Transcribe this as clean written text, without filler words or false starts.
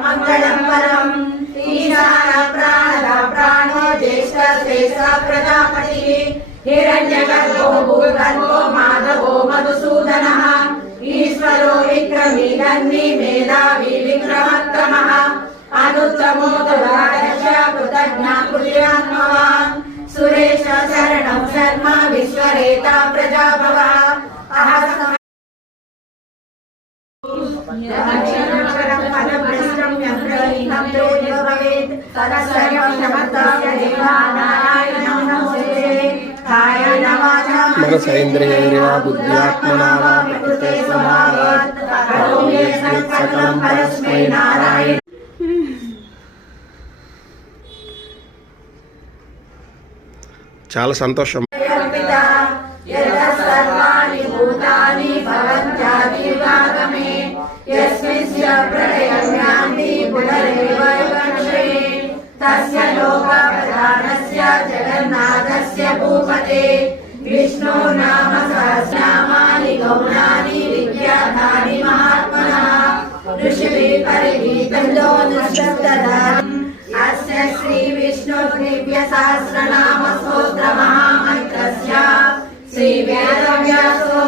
మంగళం పరం ఈశాన ప్రాణద ప్రాణో జ్యేష్ఠ శ్రేష్ఠ ప్రజాపతి హిరణ్యగర్భో భూగర్భో మాధవో మధుసూదనః ఈశ్వరో విక్రమీ గర్భీ మేధావి విక్రమక్రమః అనుత్తమో తదాదశ కృతజ్ఞ కృత్యాత్మవాన్ సురేశ శరణం శర్మ విశ్వరేత ప్రజాభవ అహస్తం మనసేంద్రియైర్వా బుద్ధ్యాత్మనా వా ప్రకృతే స్వభావాత్ కరోమి యద్యత్ సకలం పరస్మై నారాయణ. చాలా సంతోషం. సర్వాణి భూతాని భవంత్యాదిర్గాగమే యస్మిస్య ప్రళయం యాంతి పునరేవ యుగక్షే తస్య లోక ప్రధానస్య జగన్నాథస్య భూపతే విష్ణు నామ సహస్రనామాని గౌణాని విఖ్యాతాని మహాత్మనః ఋషిభిః పరిగీతంలో నిశ్శబ్దదానం అస్య శ్రీ విష్ణు దివ్య సహస్రనామ స్తోత్ర మహామంత్రస్య శ్రీ వేదవ్యాసో